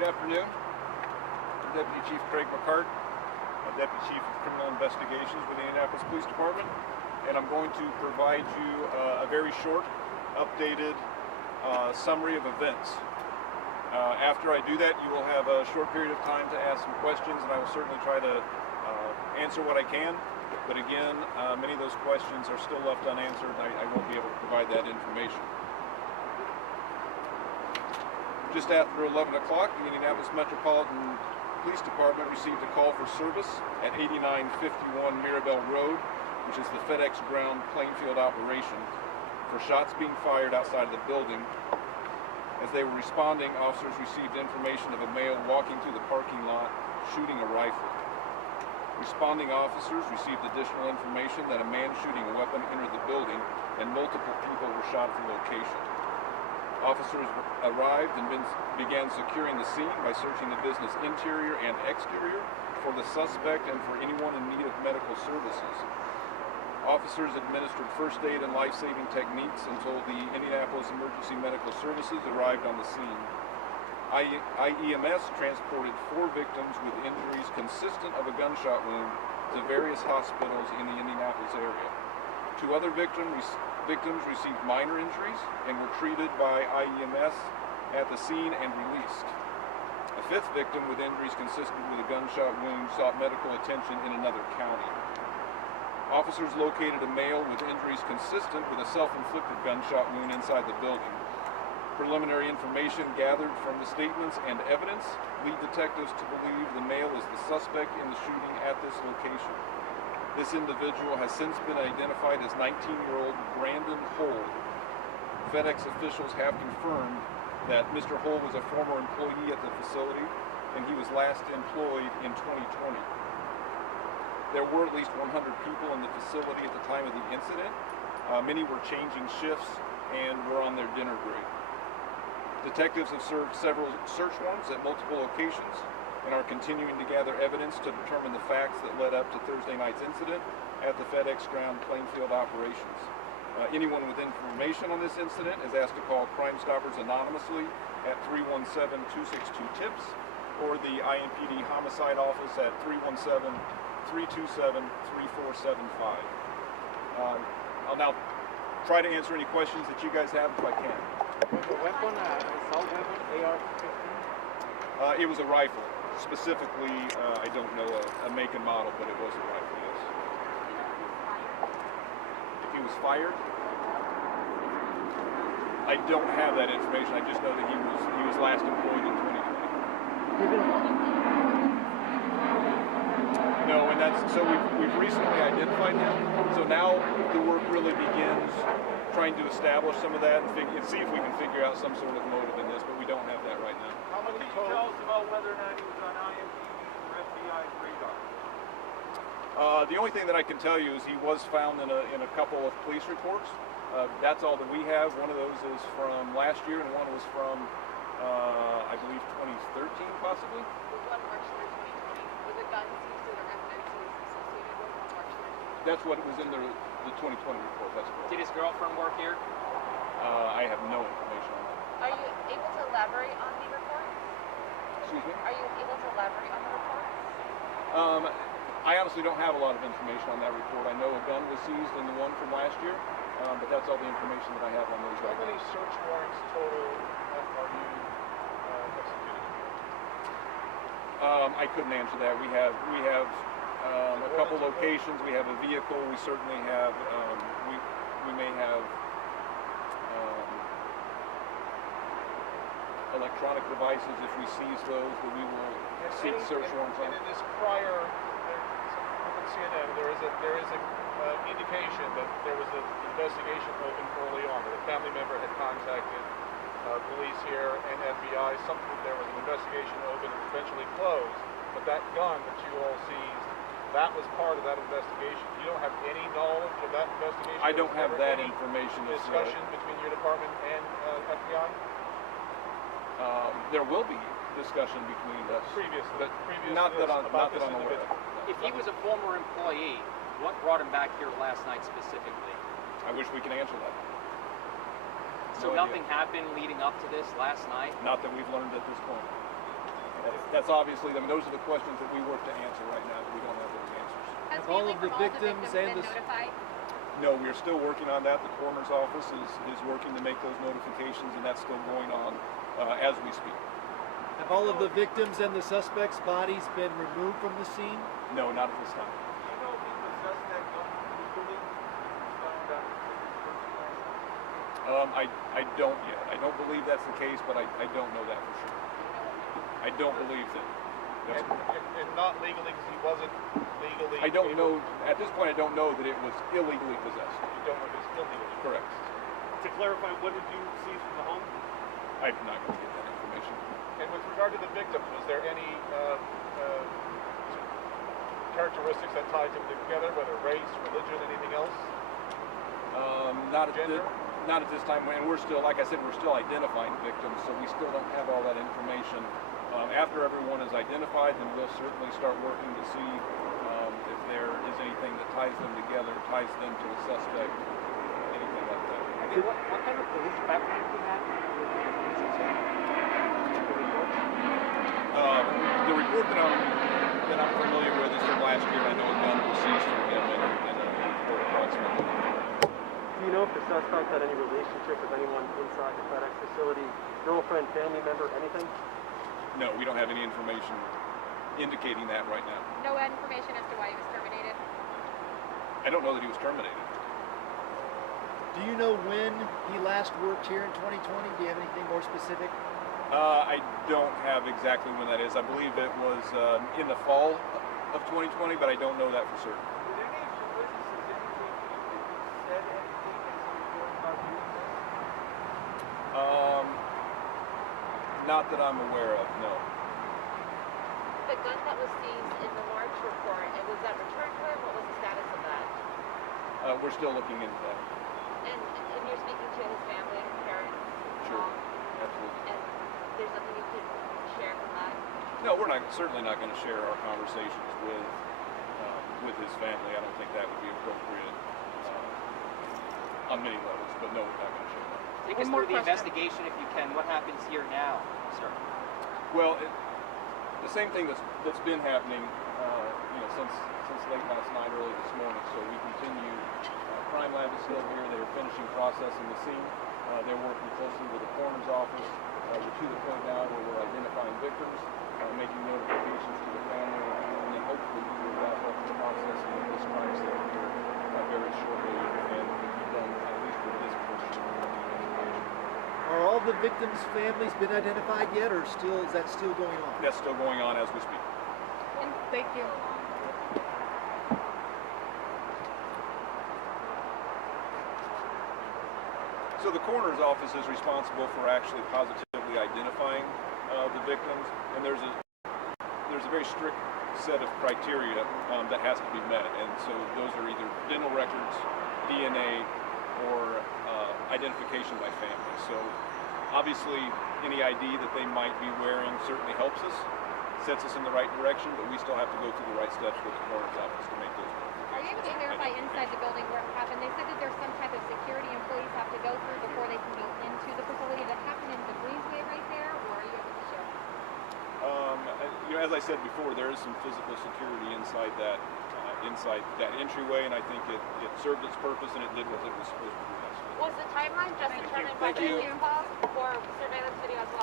Good afternoon. I'm Deputy Chief Craig McCart, Deputy Chief of Criminal Investigations with the Indianapolis Police Department, and I'm going to provide you a very short, updated summary of events. After I do that, you will have a short period of time to ask some questions, and I will certainly try to answer what I can. But again, many of those questions are still left unanswered, and I won't be able to provide that information. Just after 11 o'clock, the Indianapolis Metropolitan Police Department received a call for service at 8951 Mirabel Road, which is the FedEx ground Plainfield operation, for shots being fired outside of the building. As they were responding, officers received information of a male walking through the parking lot shooting a rifle. Responding officers received additional information that a man shooting a weapon entered the building and multiple people were shot at the location. Officers arrived and began securing the scene by searching the business interior and exterior for the suspect and for anyone in need of medical services. Officers administered first aid and life-saving techniques until the Indianapolis Emergency Medical Services arrived on the scene. IEMS transported 4 victims with injuries consistent of a gunshot wound to various hospitals in the Indianapolis area. 2 other victims received minor injuries and were treated by IEMS at the scene and released. A 5th victim with injuries consistent with a gunshot wound sought medical attention in another county. Officers located a male with injuries consistent with a self-inflicted gunshot wound inside the building. Preliminary information gathered from the statements and evidence lead detectives to believe the male is the suspect in the shooting at this location. This individual has since been identified as 19-year-old Brandon Hull. FedEx officials have confirmed that Mr. Hull was a former employee at the facility, and he was last employed in 2020. There were at least 100 people in the facility at the time of the incident. Many were changing shifts and were on their dinner break. Detectives have served several search warrants at multiple locations and are continuing to gather evidence to determine the facts that led up to Thursday night's incident at the FedEx ground Plainfield operations. Anyone with information on this incident is asked to call Crime Stoppers anonymously at 317-262-TIPS or the IMPD Homicide Office at 317-327-3475. I'll now try to answer any questions that you guys have if I can. Was the weapon assault weapon AR-15? It was a rifle. Specifically, I don't know a make and model, but it was a rifle, yes. If he was fired? I don't have that information. I just know that he was last employed in 2020. No, and so we've recently identified him. So now the work really begins trying to establish some of that and see if we can figure out some sort of motive in this, but we don't have that right now. How many Can you tell us about whether or not he was on IMPD or FBI's radar? The only thing that I can tell you is he was found in a couple of police reports. That's all that we have. One of those is from last year, and one was from, I believe, 2013, possibly. Was one March 3rd, 2020. Was it guns used at a residence he was associated with on March 3rd? That's what was in the 2020 report. That's correct. Did his girlfriend work here? I have no information on that. Are you able to elaborate on the report? Excuse me? Are you able to elaborate on the report? I honestly don't have a lot of information on that report. I know a gun was seized in the one from last year, but that's all the information that I have on those right How many now. search warrants total are you executing? I couldn't answer that. We have a couple locations. We have a vehicle. We certainly have. We may have electronic devices if we seize those, but we will seek search warrants on. And in this prior, on CNN, there is a indication that there was an investigation open early on. That a family member had contacted police here and FBI. There was an investigation open and eventually closed. But that gun that you all seized, that was part of that investigation. You don't have any knowledge of that investigation? I don't have that information. Discussion between your department and FBI? There will be discussion between us. Previous not that I'm aware of. If he was a former employee, what brought him back here last night specifically? I wish we could answer that. So No nothing idea. happened leading up to this last night? Not that we've learned at this point. That's obviously, I mean, those are the questions that we work to answer right now, but we don't have those answers. Has Have all family of the from victims and been the notified? No, we're still working on that. The coroner's office is working to make those notifications, and that's still going on as we speak. Have all of the victims and the suspects' bodies been removed from the scene? No, not at this time. Do you know if the suspect legally found out his first place? I don't yet. I don't believe that's the case, but I don't know that for sure. I don't believe that. That's And not legally because he wasn't legally. I don't know, at this point I don't know that it was illegally possessed. You don't know if it's illegally. Correct. To clarify, what did you seize from the home? I'm not going to get that information. And with regard to the victims, was there any characteristics that tied them together, whether race, religion, anything else? Not Gender? Not at this time, and we're still, like I said, we're still identifying victims, so we still don't have all that information. After everyone is identified, then we'll certainly start working to see if there is anything that ties them together, ties them to the suspect, anything like that. What kind of police background do you have? The report that I'm familiar with is from last year. I know a gun was seized from him and a report approximately. Do you know if the suspect had any relationship with anyone inside the FedEx facility? Girlfriend, family member, anything? No, we don't have any information indicating that right now. No information as to why he was terminated? I don't know that he was terminated. Do you know when he last worked here in 2020? Do you have anything more specific? I don't have exactly when that is. I believe it was in the fall of 2020, but I don't know that for certain. Did any of your witnesses indicate to you that he said anything as he was going about doing this? Not that I'm aware of, no. The gun that was seized in the March report, was that returned to him? What was the status of that? We're still looking into that. And you're speaking to his family, his parents, Sure. mom, Absolutely. and there's nothing you could share from that? No, we're certainly not going to share our conversations with his family. I don't think that would be appropriate on many levels, but no, we're not going to share that. Take us through the investigation if you can. What happens here now, sir? Well, the same thing that's been happening, since late last night, early this morning. So we continue. Crime Lab is still here. They're finishing processing the scene. They're working closely with the coroner's office. We're to the point now where we're identifying victims, making notifications to the family, and then hopefully we will wrap up the processing of this crime scene here very shortly, and be done at least with this portion of the investigation. Are all the victims' families been identified yet, or is that still going on? That's still going on as we speak. Thank you. So the coroner's office is responsible for actually positively identifying the victims, and there's a very strict set of criteria that has to be met, and so those are either dental records, DNA, or identification by family. So obviously any ID that they might be wearing certainly helps us, sets us in the right direction, but we still have to go through the right steps with the coroner's office to make those Are you able to verify inside the building where it happened? They said that there's some type of security employees have to go through before they can go into the facility. That happened in the breezeway right there, or are you able to share? As I said before, there is some physical security inside that entryway, and I think it served its purpose and it did what it was supposed to do. Was the timeline just determined by Thank the you. police calls or surveillance video as well?